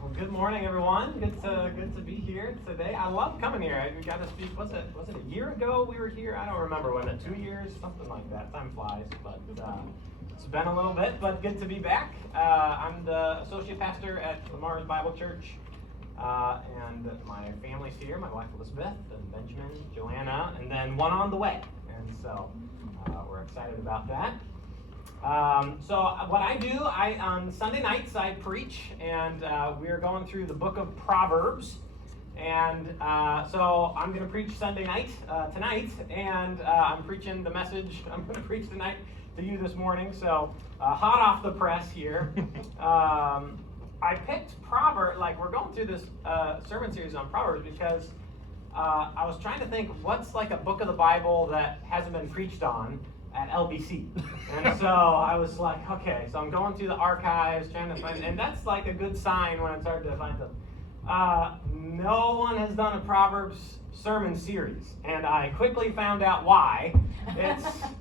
Well, good morning, everyone. Good to be here today. I love coming here. We got to speak. Was it a year ago we were here? I don't remember. Was it 2 years? Something like that. Time flies, but it's been a little bit. But good to be back. I'm the associate pastor at Lamar's Bible Church, and my family's here. My wife Elizabeth and Benjamin, Joanna, and then one on the way. And so we're excited about that. So what I do, on Sunday nights I preach, and we're going through the book of Proverbs, and so I'm going to preach Sunday night tonight, and I'm preaching the message I'm going to preach tonight to you this morning, so hot off the press here. I picked Proverbs, we're going through this sermon series on Proverbs because I was trying to think what's like a book of the Bible that hasn't been preached on at LBC. And so I was like, okay, so I'm going through the archives, trying to find, and that's like a good sign when it's hard to find them. No one has done a Proverbs sermon series, and I quickly found out why.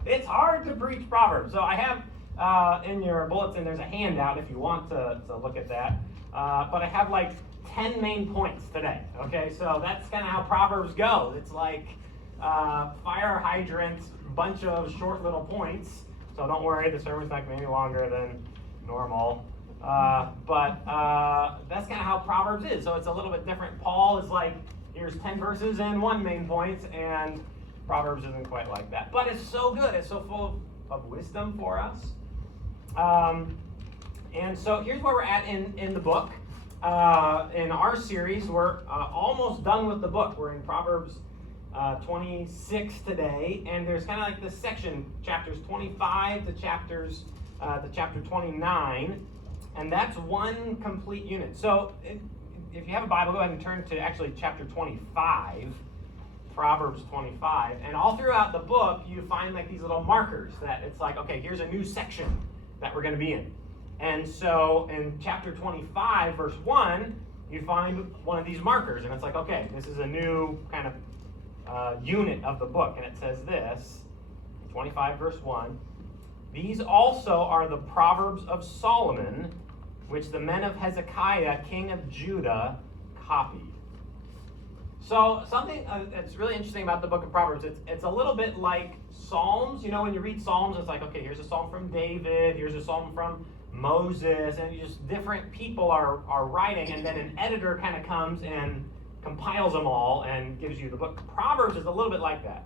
It's hard to preach Proverbs. So I have in your bulletin, there's a handout if you want to look at that. But I have like 10 main points today. Okay, so that's kind of how Proverbs goes. It's like fire hydrant, bunch of short little points, so don't worry, the sermon's not going to be any longer than normal, but that's kind of how Proverbs is, so it's a little bit different. Paul is like, here's 10 verses and one main point, and Proverbs isn't quite like that, but it's so good, it's so full of wisdom for us. And so here's where we're at in the book. In our series, we're almost done with the book. We're in Proverbs 26 today, and there's kind of like this section, chapters 25 to chapter 29, and that's one complete unit. So if you have a Bible, go ahead and turn to actually chapter 25, Proverbs 25, and all throughout the book you find like these little markers that it's like, okay, here's a new section that we're going to be in. And so in chapter 25, verse 1, you find one of these markers, and it's like, okay, this is a new kind of unit of the book, and it says this, 25 verse 1, these also are the Proverbs of Solomon, which the men of Hezekiah, king of Judah, copied. So something that's really interesting about the book of Proverbs, it's a little bit like Psalms. You know, when you read Psalms, it's like, okay, here's a psalm from David, here's a psalm from Moses, and just different people are writing, and then an editor kind of comes and compiles them all and gives you the book. Proverbs is a little bit like that.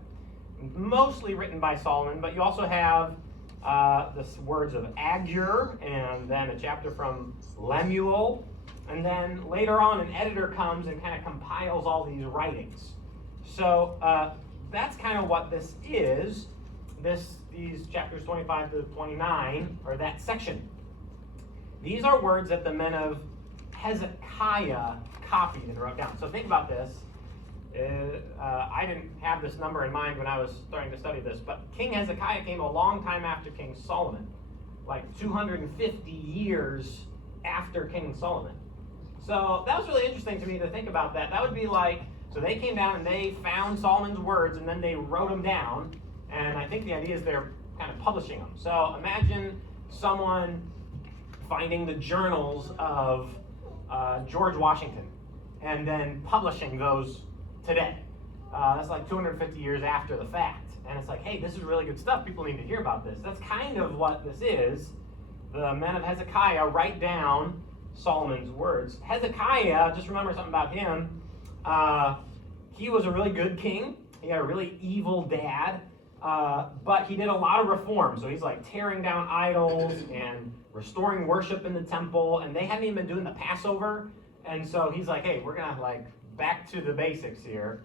Mostly written by Solomon, but you also have the words of Agur, and then a chapter from Lemuel, and then later on an editor comes and kind of compiles all these writings. So that's kind of what this is. These chapters 25 to 29 are that section. These are words that the men of Hezekiah copied and wrote down. So think about this. I didn't have this number in mind when I was starting to study this, but King Hezekiah came a long time after King Solomon, like 250 years after King Solomon. So that was really interesting to me to think about that. That would be like, so they came down and they found Solomon's words and then they wrote them down, and I think the idea is they're kind of publishing them. So imagine someone finding the journals of George Washington and then publishing those today. That's like 250 years after the fact. And it's like, hey, this is really good stuff. People need to hear about this. That's kind of what this is. The men of Hezekiah write down Solomon's words. Hezekiah, just remember something about him. He was a really good king. He had a really evil dad. But he did a lot of reforms. So he's like tearing down idols and restoring worship in the temple. And they hadn't even been doing the Passover. And so he's like, hey, we're going to like back to the basics here.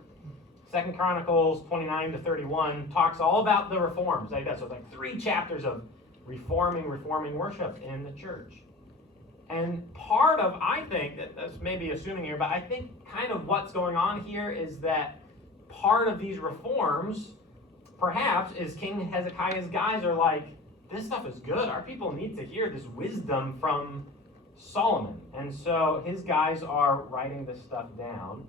2 Chronicles 29 to 31 talks all about the reforms. So it's like 3 chapters of reforming worship in the church. And part of, I think, that's maybe assuming here, but I think kind of what's going on here is that part of these reforms, perhaps, is King Hezekiah's guys are like, this stuff is good. Our people need to hear this wisdom from Solomon. And so his guys are writing this stuff down.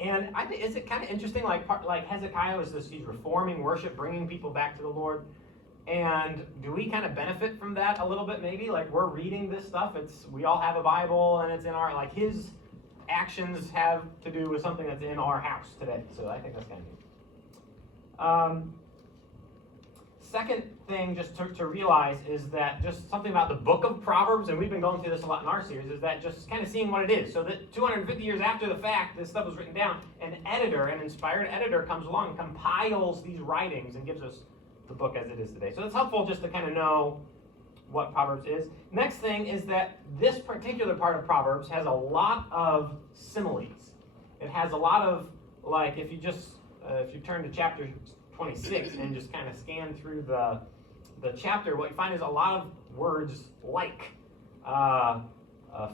And I think, is it kind of interesting, like Hezekiah was he's reforming worship, bringing people back to the Lord. And do we kind of benefit from that a little bit maybe? Like we're reading this stuff, we all have a Bible and it's in our, like his actions have to do with something that's in our house today. So I think that's kind of neat. Second thing just to realize is that just something about the book of Proverbs, and we've been going through this a lot in our series, is that just kind of seeing what it is. So that 250 years after the fact, this stuff was written down, an inspired editor comes along, compiles these writings, and gives us the book as it is today. So it's helpful just to kind of know what Proverbs is. Next thing is that this particular part of Proverbs has a lot of similes. It has a lot of, like, if you turn to chapter 26 and just kind of scan through the chapter, what you find is a lot of words like. A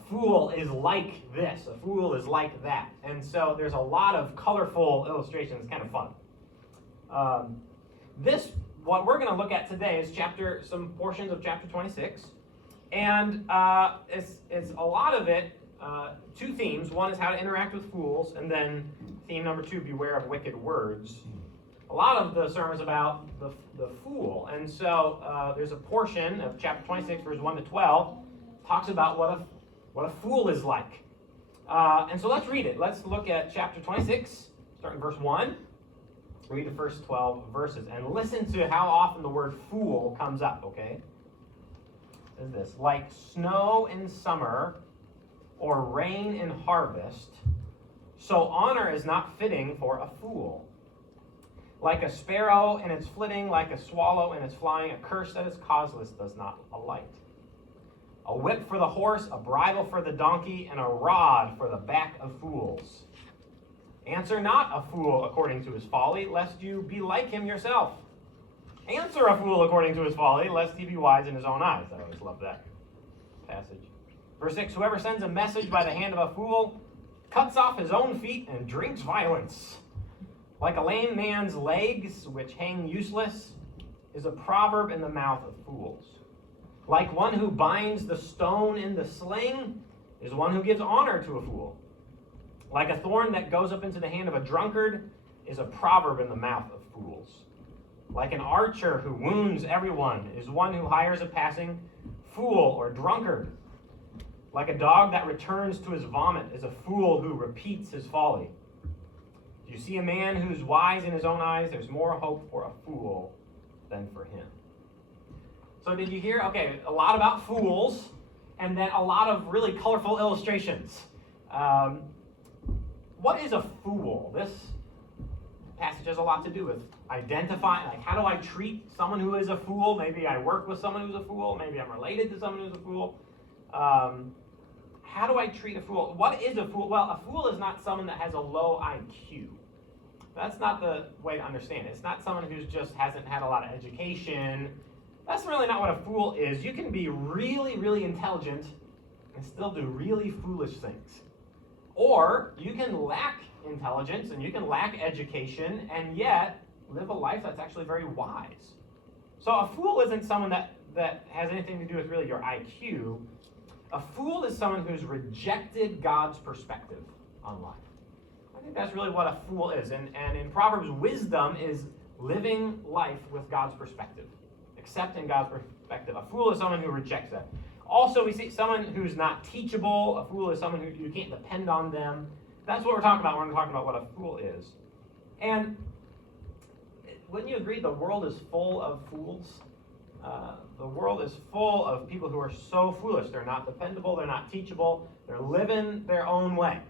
fool is like this. A fool is like that. And so there's a lot of colorful illustrations. It's kind of fun. What we're going to look at today is some portions of chapter 26. And it's a lot of it, two themes. One is how to interact with fools, and then theme number 2, beware of wicked words. A lot of the sermon is about the fool. And so there's a portion of chapter 26, verse 1 to 12, talks about what a fool is like. And so let's read it. Let's look at chapter 26, starting verse 1. Read the first 12 verses and listen to how often the word fool comes up, okay? It says this: like snow in summer or rain in harvest, so honor is not fitting for a fool. Like a sparrow in its flitting, like a swallow in its flying, a curse that is causeless does not alight. A whip for the horse, a bridle for the donkey, and a rod for the back of fools. Answer not a fool according to his folly, lest you be like him yourself. Answer a fool according to his folly, lest he be wise in his own eyes. I always love that passage. Verse 6, whoever sends a message by the hand of a fool cuts off his own feet and drinks violence. Like a lame man's legs, which hang useless, is a proverb in the mouth of fools. Like one who binds the stone in the sling is one who gives honor to a fool. Like a thorn that goes up into the hand of a drunkard is a proverb in the mouth of fools. Like an archer who wounds everyone is one who hires a passing fool or drunkard. Like a dog that returns to his vomit is a fool who repeats his folly. Do you see a man who's wise in his own eyes? There's more hope for a fool than for him. So did you hear? Okay, a lot about fools, and then a lot of really colorful illustrations. What is a fool? This passage has a lot to do with identifying, like, how do I treat someone who is a fool? Maybe I work with someone who's a fool. Maybe I'm related to someone who's a fool. How do I treat a fool? What is a fool? Well, a fool is not someone that has a low IQ. That's not the way to understand it. It's not someone who just hasn't had a lot of education. That's really not what a fool is. You can be really, really intelligent and still do really foolish things. Or you can lack intelligence and you can lack education and yet live a life that's actually very wise. So a fool isn't someone that has anything to do with really your IQ. A fool is someone who's rejected God's perspective on life. I think that's really what a fool is. And in Proverbs, wisdom is living life with God's perspective, accepting God's perspective. A fool is someone who rejects that. Also, we see someone who's not teachable. A fool is someone who you can't depend on them. That's what we're talking about when we're talking about what a fool is. And wouldn't you agree the world is full of fools? The world is full of people who are so foolish. They're not dependable. They're not teachable. They're living their own way.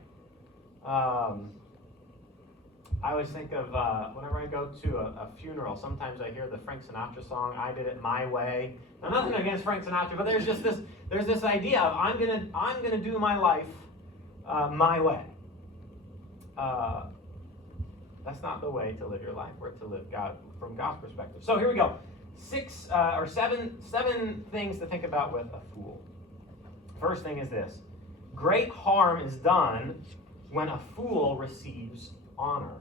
I always think of whenever I go to a funeral, sometimes I hear the Frank Sinatra song, I Did It My Way. Now, nothing against Frank Sinatra, but there's this idea of I'm gonna do my life my way. That's not the way to live your life. We're to live God from God's perspective. So here we go. Seven things to think about with a fool. First thing is this: great harm is done when a fool receives honor.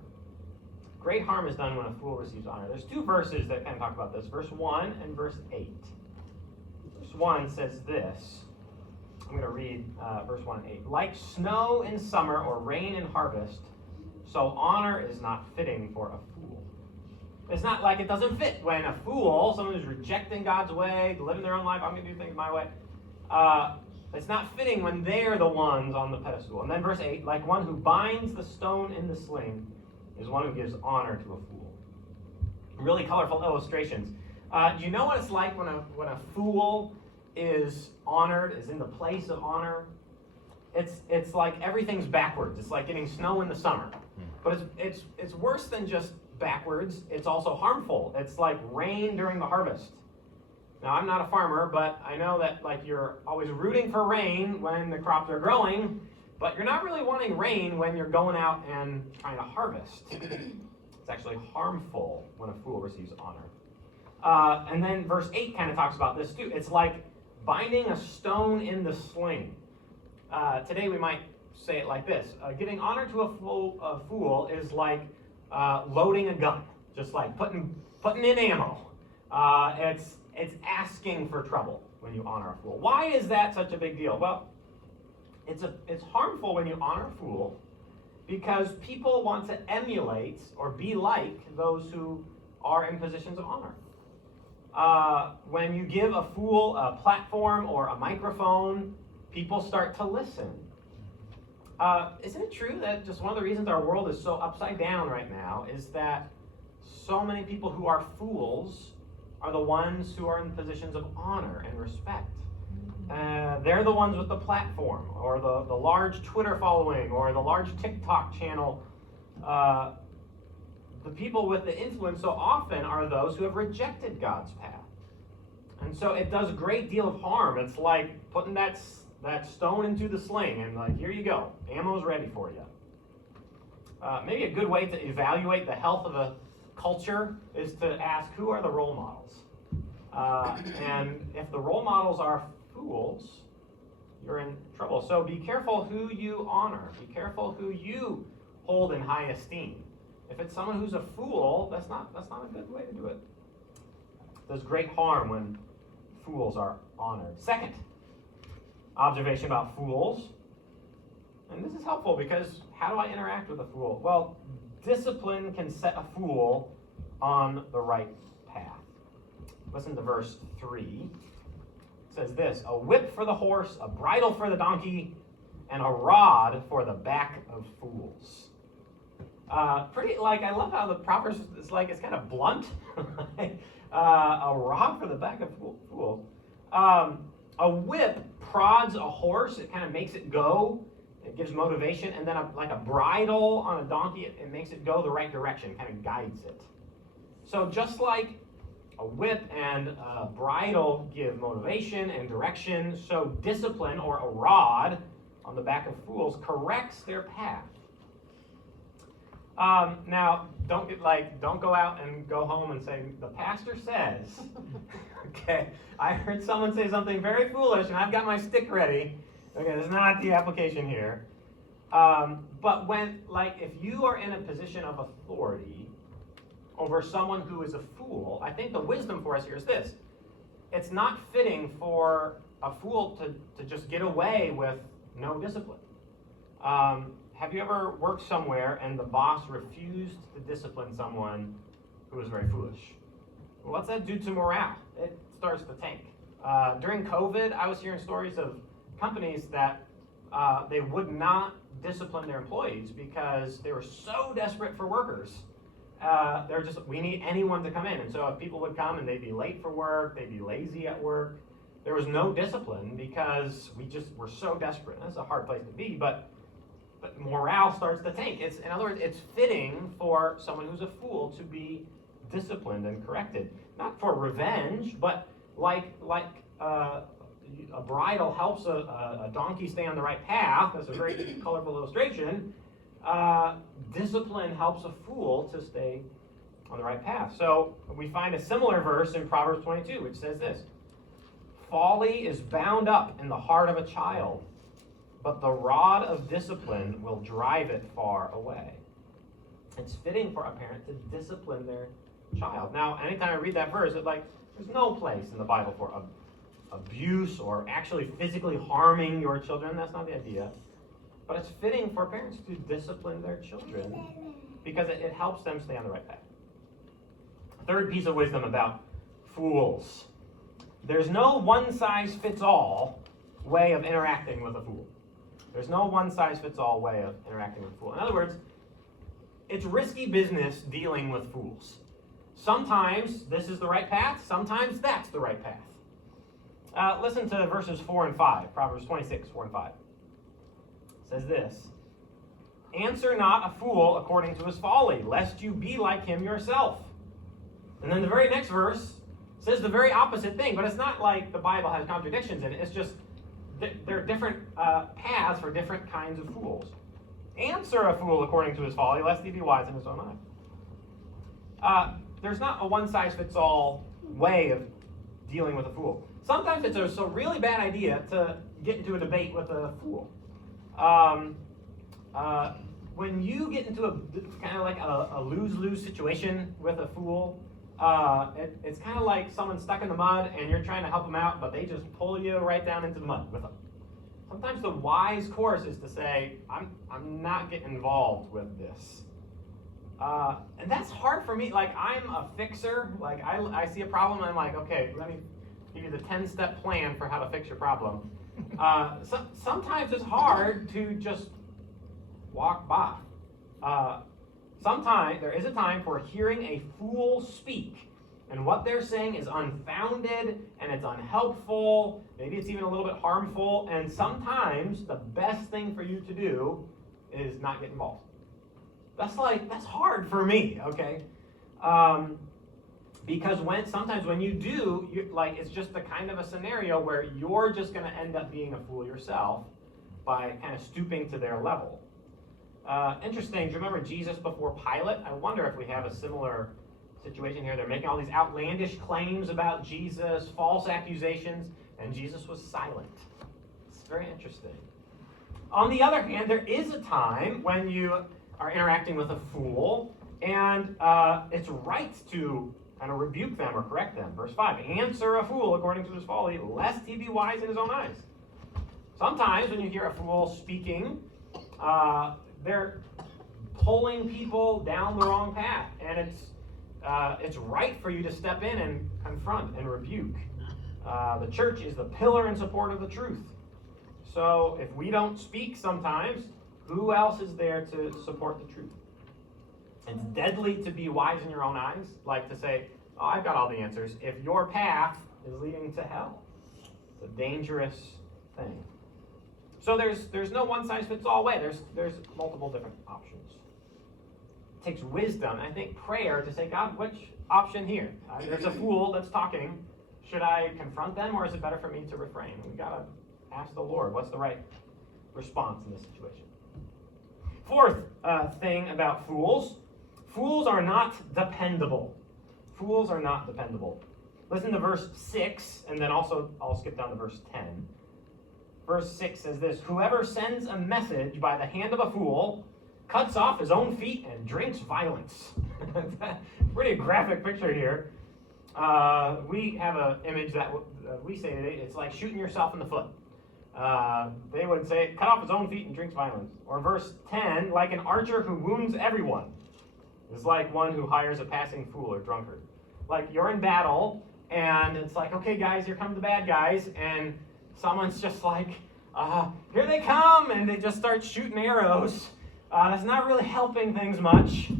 Great harm is done when a fool receives honor. There's two verses that kind of talk about this. Verse 1 and verse 8. Verse 1 says this. I'm going to read verse 1 and 8. Like snow in summer or rain in harvest, so honor is not fitting for a fool. It's not like it doesn't fit when a fool, someone who's rejecting God's way, living their own life, I'm going to do things my way. It's not fitting when they're the ones on the pedestal. And then verse 8, like one who binds the stone in the sling is one who gives honor to a fool. Really colorful illustrations. Do you know what it's like when a fool is honored, is in the place of honor? It's like everything's backwards. It's like getting snow in the summer. But it's worse than just backwards. It's also harmful. It's like rain during the harvest. Now, I'm not a farmer, but I know that like you're always rooting for rain when the crops are growing, but you're not really wanting rain when you're going out and trying to harvest. It's actually harmful when a fool receives honor. And then verse 8 kind of talks about this too. It's like binding a stone in the sling. Today we might say it like this. Giving honor to a fool is like loading a gun, just like putting in ammo. It's asking for trouble when you honor a fool. Why is that such a big deal? Well, it's harmful when you honor a fool because people want to emulate or be like those who are in positions of honor. When you give a fool a platform or a microphone, people start to listen. Isn't it true that just one of the reasons our world is so upside down right now is that so many people who are fools are the ones who are in positions of honor and respect? They're the ones with the platform or the large Twitter following or the large TikTok channel. The people with the influence so often are those who have rejected God's path. And so it does a great deal of harm. It's like putting that stone into the sling and like, here you go, ammo's ready for you. Maybe a good way to evaluate the health of a culture is to ask, who are the role models? And if the role models are fools, you're in trouble. So be careful who you honor. Be careful who you hold in high esteem. If it's someone who's a fool, that's not a good way to do it. There's great harm when fools are honored. Second observation about fools, and this is helpful because how do I interact with a fool? Well, discipline can set a fool on the right path. Listen to verse 3. It says this: a whip for the horse, a bridle for the donkey, and a rod for the back of fools. I love how the Proverbs is like, it's kind of blunt. A rod for the back of fools. A whip prods a horse, it kind of makes it go, it gives motivation, and then like a bridle on a donkey, it makes it go the right direction, kind of guides it. So just like a whip and a bridle give motivation and direction, so discipline or a rod on the back of fools corrects their path. Now, don't go out and go home and say, the pastor says. Okay, I heard someone say something very foolish and I've got my stick ready. Okay, that's not the application here. But if you are in a position of authority over someone who is a fool, I think the wisdom for us here is this: it's not fitting for a fool to just get away with no discipline. Have you ever worked somewhere and the boss refused to discipline someone who was very foolish? Well, what's that do to morale? It starts to tank. During COVID, I was hearing stories of companies that they would not discipline their employees because they were so desperate for workers. We need anyone to come in. And so if people would come and they'd be late for work, they'd be lazy at work, there was no discipline because we just were so desperate. That's a hard place to be, but morale starts to tank. In other words, it's fitting for someone who's a fool to be disciplined and corrected. Not for revenge, but like a bridle helps a donkey stay on the right path. That's a very colorful illustration. Discipline helps a fool to stay on the right path. So we find a similar verse in Proverbs 22, which says this: folly is bound up in the heart of a child, but the rod of discipline will drive it far away. It's fitting for a parent to discipline their child. Now, anytime I read that verse, there's no place in the Bible for abuse or actually physically harming your children. That's not the idea. But it's fitting for parents to discipline their children because it helps them stay on the right path. Third piece of wisdom about fools. There's no one-size-fits-all way of interacting with a fool. There's no one-size-fits-all way of interacting with a fool. In other words, it's risky business dealing with fools. Sometimes this is the right path, sometimes that's the right path. Listen to verses 4 and 5, Proverbs 26, 4 and 5. It says this, "Answer not a fool according to his folly, lest you be like him yourself." And then the very next verse says the very opposite thing, but it's not like the Bible has contradictions in it. It's just there are different paths for different kinds of fools. Answer a fool according to his folly, lest he be wise in his own eye. There's not a one-size-fits-all way of dealing with a fool. Sometimes it's a really bad idea to get into a debate with a fool. When you get into a kind of like a lose-lose situation with a fool, it's kind of like someone stuck in the mud and you're trying to help them out, but they just pull you right down into the mud with them. Sometimes the wise course is to say, I'm not getting involved with this. And that's hard for me. Like, I'm a fixer. Like, I see a problem and I'm like, okay, let me give you the 10-step plan for how to fix your problem. Sometimes it's hard to just walk by. Sometimes there is a time for hearing a fool speak, and what they're saying is unfounded and it's unhelpful. Maybe it's even a little bit harmful, and sometimes the best thing for you to do is not get involved. That's hard for me, okay? Because sometimes when you do, it's just a kind of a scenario where you're just going to end up being a fool yourself by kind of stooping to their level. Interesting, do you remember Jesus before Pilate? I wonder if we have a similar situation here. They're making all these outlandish claims about Jesus, false accusations, and Jesus was silent. It's very interesting. On the other hand, there is a time when you are interacting with a fool, and it's right to kind of rebuke them or correct them. Verse 5, "Answer a fool according to his folly, lest he be wise in his own eyes." Sometimes when you hear a fool speaking, they're pulling people down the wrong path, and it's right for you to step in and confront and rebuke. The church is the pillar and support of the truth. So if we don't speak sometimes, who else is there to support the truth? It's deadly to be wise in your own eyes, like to say, "Oh, I've got all the answers," if your path is leading to hell. It's a dangerous thing. So there's no one-size-fits-all way. There's multiple different options. It takes wisdom, I think prayer, to say, God, which option here? There's a fool that's talking. Should I confront them, or is it better for me to refrain? We've got to ask the Lord, what's the right response in this situation? Fourth thing about fools. Fools are not dependable. Fools are not dependable. Listen to verse 6, and then also I'll skip down to verse 10. Verse 6 says this, "Whoever sends a message by the hand of a fool cuts off his own feet and drinks violence." Pretty graphic picture here. We have an image that we say today, it's like shooting yourself in the foot. They would say, cut off his own feet and drinks violence. Or verse 10, "Like an archer who wounds everyone is like one who hires a passing fool or drunkard." Like you're in battle, and it's like, okay guys, here come the bad guys, and someone's just like, here they come, and they just start shooting arrows. That's not really helping things much.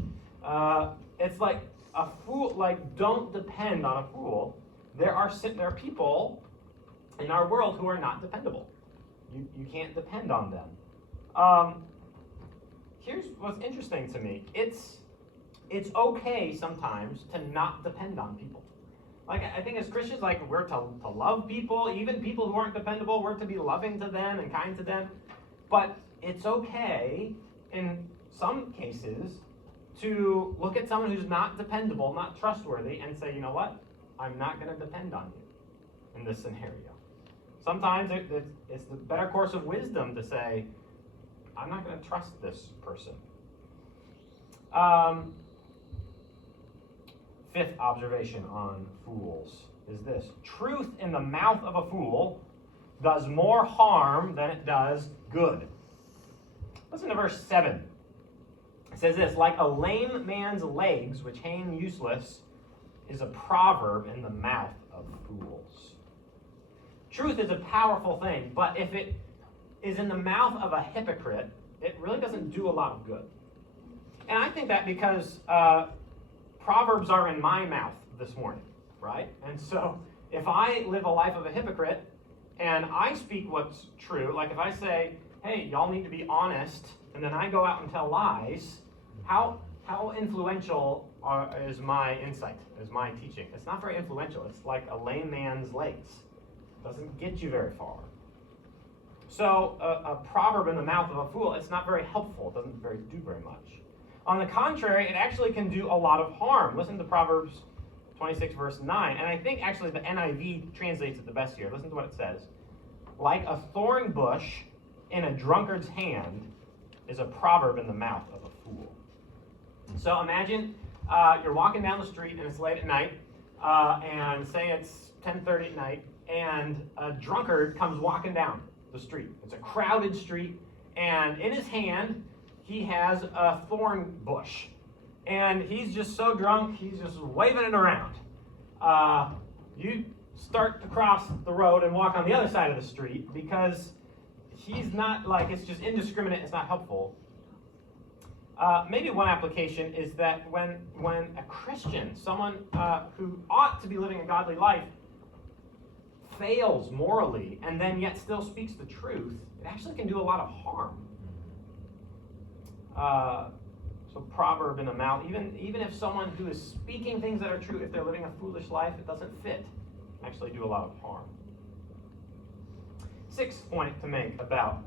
It's like a fool, like don't depend on a fool. There are people in our world who are not dependable. You can't depend on them. Here's what's interesting to me. It's okay sometimes to not depend on people. Like, I think as Christians, like, we're to love people, even people who aren't dependable. We're to be loving to them and kind to them. But it's okay, in some cases, to look at someone who's not dependable, not trustworthy, and say, you know what? I'm not going to depend on you in this scenario. Sometimes it's the better course of wisdom to say, I'm not going to trust this person. Fifth observation on fools is this. Truth in the mouth of a fool does more harm than it does good. Listen to verse 7. It says this, "Like a lame man's legs, which hang useless, is a proverb in the mouth of fools. Truth is a powerful thing, but if it is in the mouth of a hypocrite, it really doesn't do a lot of good. And I think that because Proverbs are in my mouth this morning, right? And so if I live a life of a hypocrite and I speak what's true, like if I say, hey, y'all need to be honest, and then I go out and tell lies, how influential is my insight, is my teaching? It's not very influential. It's like a lame man's legs. It doesn't get you very far. So a proverb in the mouth of a fool, it's not very helpful. It doesn't do very much. On the contrary, it actually can do a lot of harm. Listen to Proverbs 26, verse 9. And I think actually the NIV translates it the best here. Listen to what it says. Like a thorn bush in a drunkard's hand is a proverb in the mouth of a fool. So imagine you're walking down the street and it's late at night, and say it's 10:30 at night, and a drunkard comes walking down the street. It's a crowded street, and in his hand he has a thorn bush, and he's just so drunk he's just waving it around. You start to cross the road and walk on the other side of the street because he's not, like, it's just indiscriminate, it's not helpful. Maybe one application is that when a Christian, someone who ought to be living a godly life, fails morally and then yet still speaks the truth, it actually can do a lot of harm. So proverb in the mouth, even if someone who is speaking things that are true, if they're living a foolish life, it doesn't fit. It can actually do a lot of harm. Sixth point to make about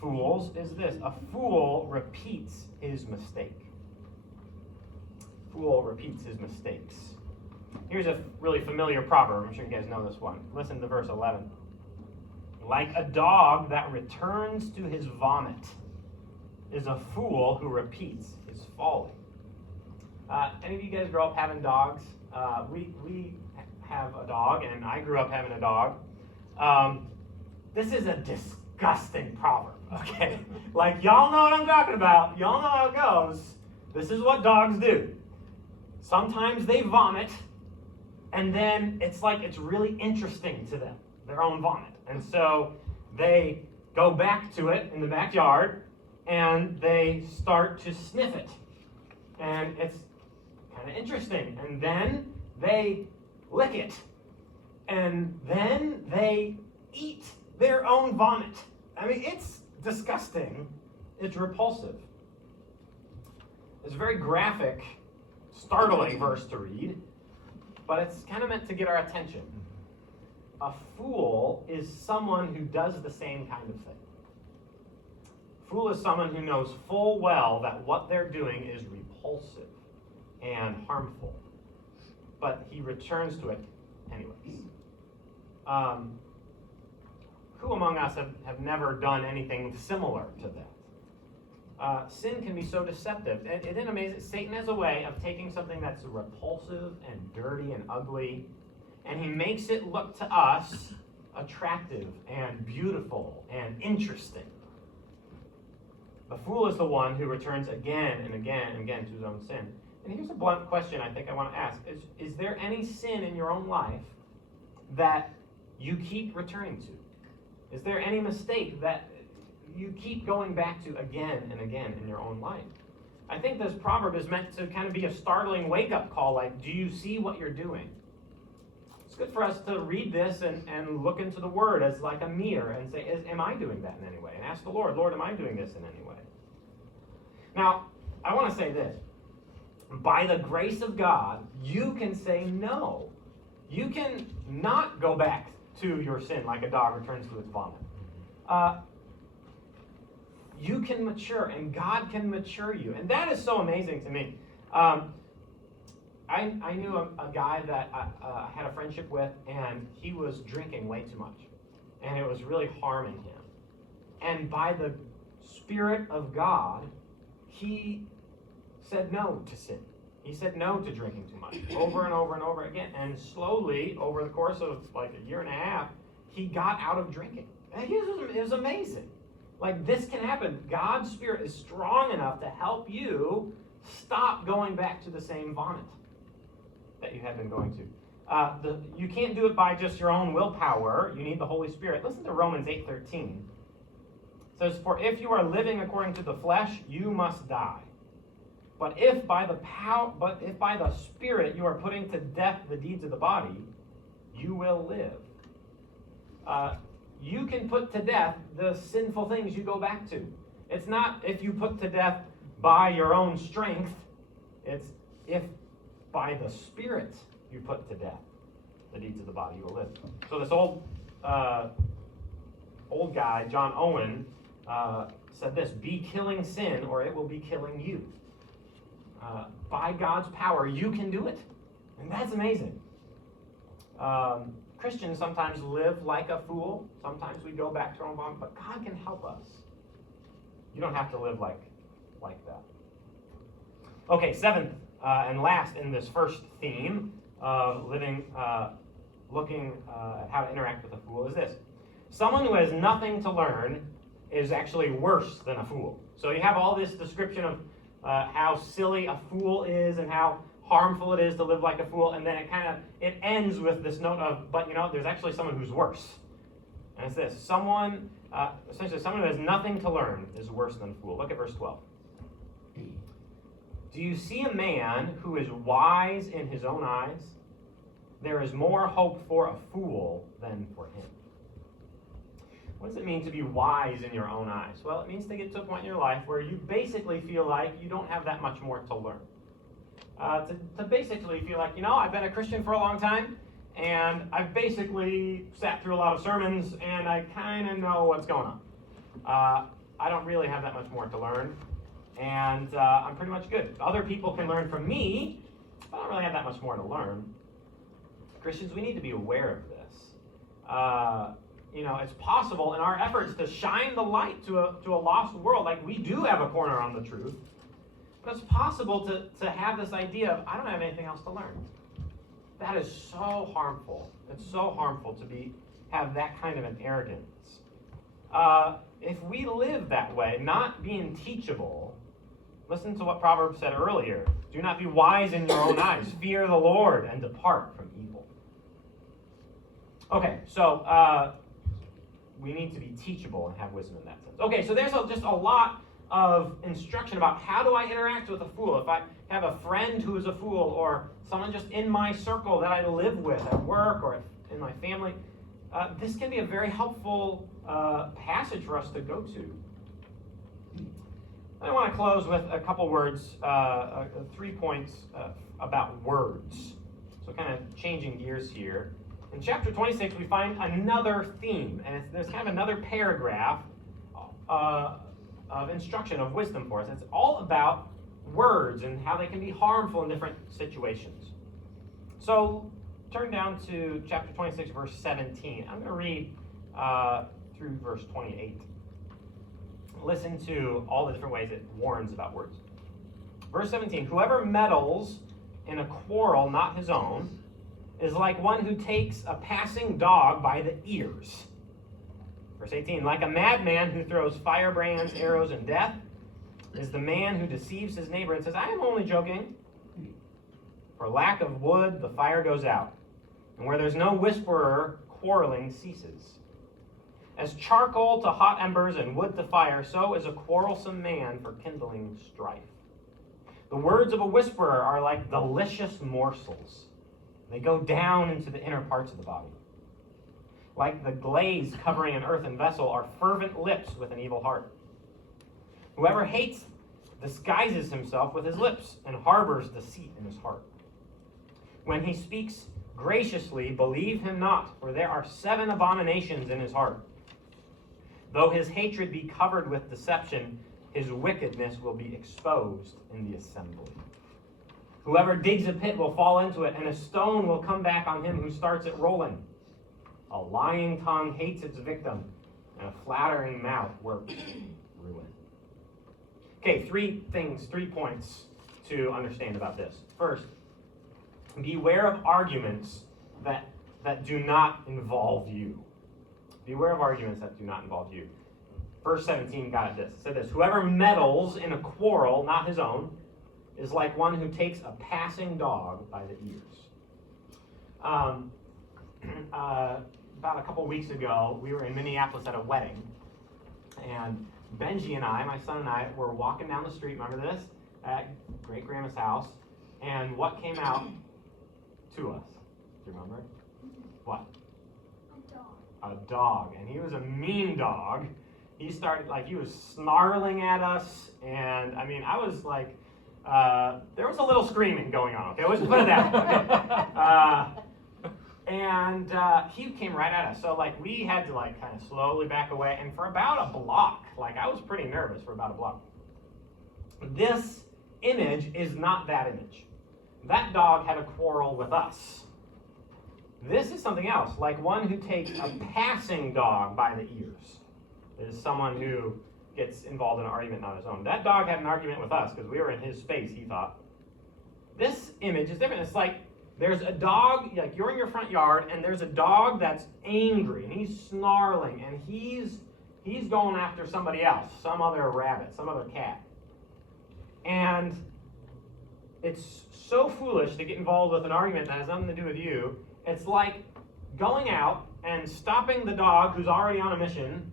fools is this: a fool repeats his mistake. Fool repeats his mistakes. Here's a really familiar proverb. I'm sure you guys know this one. Listen to verse 11. Like a dog that returns to his vomit is a fool who repeats his folly. Any of you guys grow up having dogs? We have a dog, and I grew up having a dog. This is a disgusting proverb, okay? Like, y'all know what I'm talking about. Y'all know how it goes. This is what dogs do. Sometimes they vomit, and then it's like it's really interesting to them, their own vomit. And so they go back to it in the backyard, and they start to sniff it. And it's kind of interesting. And then they lick it. And then they eat their own vomit. I mean, it's disgusting. It's repulsive. It's a very graphic, startling verse to read, but it's kind of meant to get our attention. A fool is someone who does the same kind of thing. Fool is someone who knows full well that what they're doing is repulsive and harmful, but he returns to it anyways. Who among us have never done anything similar to that? Sin can be so deceptive. Isn't it amazing? Satan has a way of taking something that's repulsive and dirty and ugly, and he makes it look to us attractive and beautiful and interesting. The fool is the one who returns again and again and again to his own sin. And here's a blunt question I think I want to ask. Is there any sin in your own life that you keep returning to? Is there any mistake that you keep going back to again and again in your own life? I think this proverb is meant to kind of be a startling wake-up call, like, do you see what you're doing? It's good for us to read this and look into the Word as like a mirror and say, am I doing that in any way? And ask the Lord, am I doing this in any way? Now, I want to say this. By the grace of God, you can say no. You can not go back to your sin like a dog returns to its vomit. You can mature, and God can mature you. And that is so amazing to me. I knew a guy that I had a friendship with, and he was drinking way too much. And it was really harming him. And by the Spirit of God, he said no to sin. He said no to drinking too much, over and over and over again. And slowly, over the course of like a year and a half, he got out of drinking. And it was amazing. Like, this can happen. God's Spirit is strong enough to help you stop going back to the same vomit. that you have been going to. You can't do it by just your own willpower. You need the Holy Spirit. Listen to Romans 8:13. It says, "For if you are living according to the flesh, you must die. But if by the Spirit you are putting to death the deeds of the body, you will live." You can put to death the sinful things you go back to. It's not if you put to death by your own strength. It's if by the Spirit you put to death the deeds of the body, you will live. So this old guy, John Owen, said this: "Be killing sin, or it will be killing you." By God's power, you can do it. And that's amazing. Christians sometimes live like a fool. Sometimes we go back to our own bond, but God can help us. You don't have to live like that. Okay, seventh and last in this first theme of looking at how to interact with a fool is this: someone who has nothing to learn is actually worse than a fool. So you have all this description of how silly a fool is and how harmful it is to live like a fool, and then it ends with this note of, but there's actually someone who's worse. And it's this: essentially someone who has nothing to learn is worse than a fool. Look at verse 12. "Do you see a man who is wise in his own eyes? There is more hope for a fool than for him." What does it mean to be wise in your own eyes? Well, it means to get to a point in your life where you basically feel like you don't have that much more to learn. To basically feel like, I've been a Christian for a long time, and I've basically sat through a lot of sermons, and I kind of know what's going on. I don't really have that much more to learn, and I'm pretty much good. Other people can learn from me, but I don't really have that much more to learn. Christians, we need to be aware of this. It's possible in our efforts to shine the light to a lost world. Like, we do have a corner on the truth. But it's possible to have this idea of, I don't have anything else to learn. That is so harmful. It's so harmful to have that kind of an arrogance. If we live that way, not being teachable, listen to what Proverbs said earlier. "Do not be wise in your own eyes. Fear the Lord and depart from evil." Okay, so we need to be teachable and have wisdom in that sense. Okay, so there's just a lot of instruction about how do I interact with a fool. If I have a friend who is a fool, or someone just in my circle that I live with at work or in my family, this can be a very helpful passage for us to go to. I want to close with a couple words, 3 points about words. So kind of changing gears here. In chapter 26, we find another theme, and there's kind of another paragraph of instruction, of wisdom for us. It's all about words and how they can be harmful in different situations. So turn down to chapter 26, verse 17. I'm going to read through verse 28. Listen to all the different ways it warns about words. Verse 17, "Whoever meddles in a quarrel not his own is like one who takes a passing dog by the ears." Verse 18, "Like a madman who throws firebrands, arrows, and death is the man who deceives his neighbor and says, 'I am only joking.' For lack of wood, the fire goes out, and where there's no whisperer, quarreling ceases. As charcoal to hot embers and wood to fire, so is a quarrelsome man for kindling strife. The words of a whisperer are like delicious morsels. They go down into the inner parts of the body. Like the glaze covering an earthen vessel are fervent lips with an evil heart. Whoever hates disguises himself with his lips and harbors deceit in his heart. When he speaks graciously, believe him not, for there are 7 abominations in his heart. Though his hatred be covered with deception, his wickedness will be exposed in the assembly. Whoever digs a pit will fall into it, and a stone will come back on him who starts it rolling. A lying tongue hates its victim, and a flattering mouth works ruin." Okay, 3 points to understand about this. First, beware of arguments that do not involve you. Beware of arguments that do not involve you. Verse 17 got at this. It said this: "Whoever meddles in a quarrel not his own is like one who takes a passing dog by the ears." Um, about a couple weeks ago, we were in Minneapolis at a wedding, and Benji and I, my son and I, were walking down the street, remember this, at great-grandma's house, and what came out to us? Do you remember? What? A dog. And he was a mean dog. He started, he was snarling at us, and, I was like, there was a little screaming going on, okay? Let's put it that way. And he came right at us. So, we had to, kind of slowly back away. And for about a block, I was pretty nervous for about a block. This image is not that image. That dog had a quarrel with us. This is something else, like one who takes a passing dog by the ears. This is someone who gets involved in an argument on his own. That dog had an argument with us because we were in his space, he thought. This image is different. It's like there's a dog, you're in your front yard, and there's a dog that's angry, and he's snarling, and he's going after somebody else, some other rabbit, some other cat. And it's so foolish to get involved with an argument that has nothing to do with you. It's like going out and stopping the dog who's already on a mission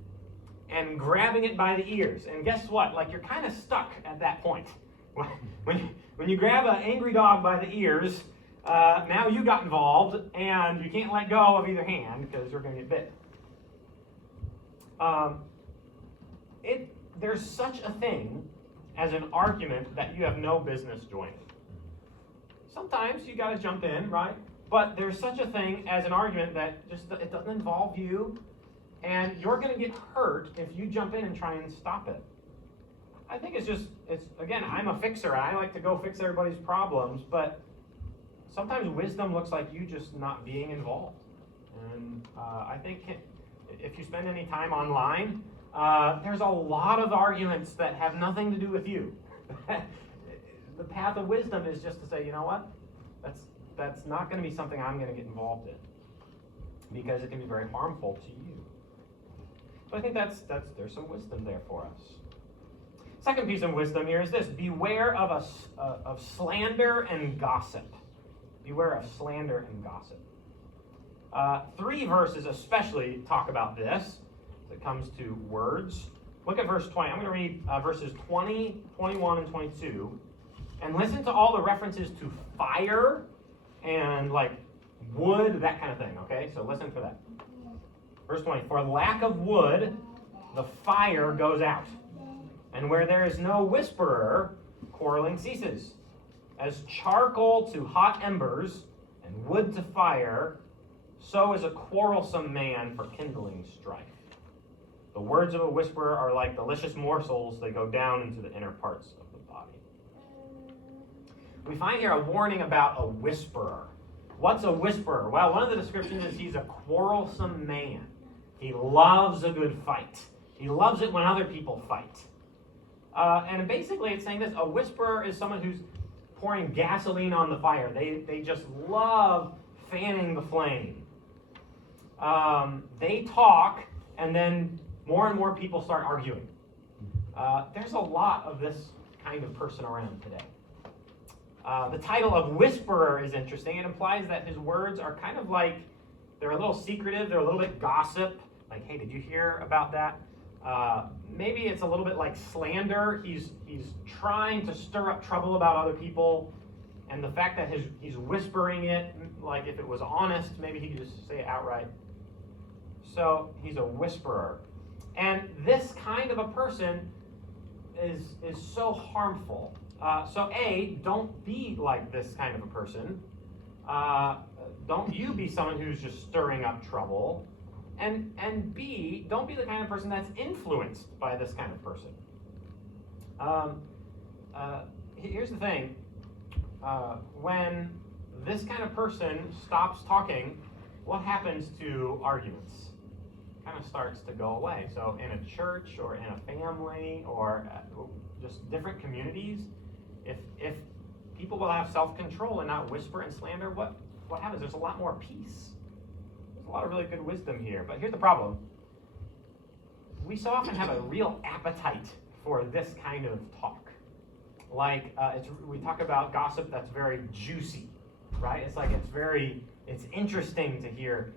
and grabbing it by the ears. And guess what? You're kind of stuck at that point. When you grab an angry dog by the ears, now you got involved, and you can't let go of either hand because you're going to get bit. There's such a thing as an argument that you have no business joining. Sometimes you got to jump in, right? But there's such a thing as an argument that just it doesn't involve you, and you're going to get hurt if you jump in and try and stop it. I think it's again, I'm a fixer, and I like to go fix everybody's problems, but sometimes wisdom looks like you just not being involved. And I think if you spend any time online, there's a lot of arguments that have nothing to do with you. The path of wisdom is just to say, you know what? That's not going to be something I'm going to get involved in, because it can be very harmful to you. So I think there's some wisdom there for us. Second piece of wisdom here is this: beware of slander and gossip. Beware of slander and gossip. 3 verses especially talk about this when it comes to words. Look at verse 20. I'm going to read verses 20, 21, and 22. And listen to all the references to fire and wood, that kind of thing, okay? So listen for that. Verse 20, for lack of wood, the fire goes out. And where there is no whisperer, quarreling ceases. As charcoal to hot embers and wood to fire, so is a quarrelsome man for kindling strife. The words of a whisperer are like delicious morsels. They go down into the inner parts of the body. We find here a warning about a whisperer. What's a whisperer? Well, one of the descriptions is he's a quarrelsome man. He loves a good fight. He loves it when other people fight. And basically it's saying this: a whisperer is someone who's pouring gasoline on the fire. They just love fanning the flame. They talk, and then more and more people start arguing. There's a lot of this kind of person around today. The title of whisperer is interesting. It implies that his words are kind of they're a little secretive, they're a little bit gossip. Hey, did you hear about that? Maybe it's a little bit like slander. He's trying to stir up trouble about other people, and the fact that he's whispering it, if it was honest, maybe he could just say it outright. So he's a whisperer. And this kind of a person is so harmful. So A, don't be like this kind of a person. Don't you be someone who's just stirring up trouble. And B, don't be the kind of person that's influenced by this kind of person. Here's the thing. When this kind of person stops talking, what happens to arguments? Kind of starts to go away. So in a church or in a family or just different communities, if people will have self-control and not whisper and slander, what happens? There's a lot more peace. There's a lot of really good wisdom here. But here's the problem. We so often have a real appetite for this kind of talk. We talk about gossip that's very juicy, right? It's very it's interesting to hear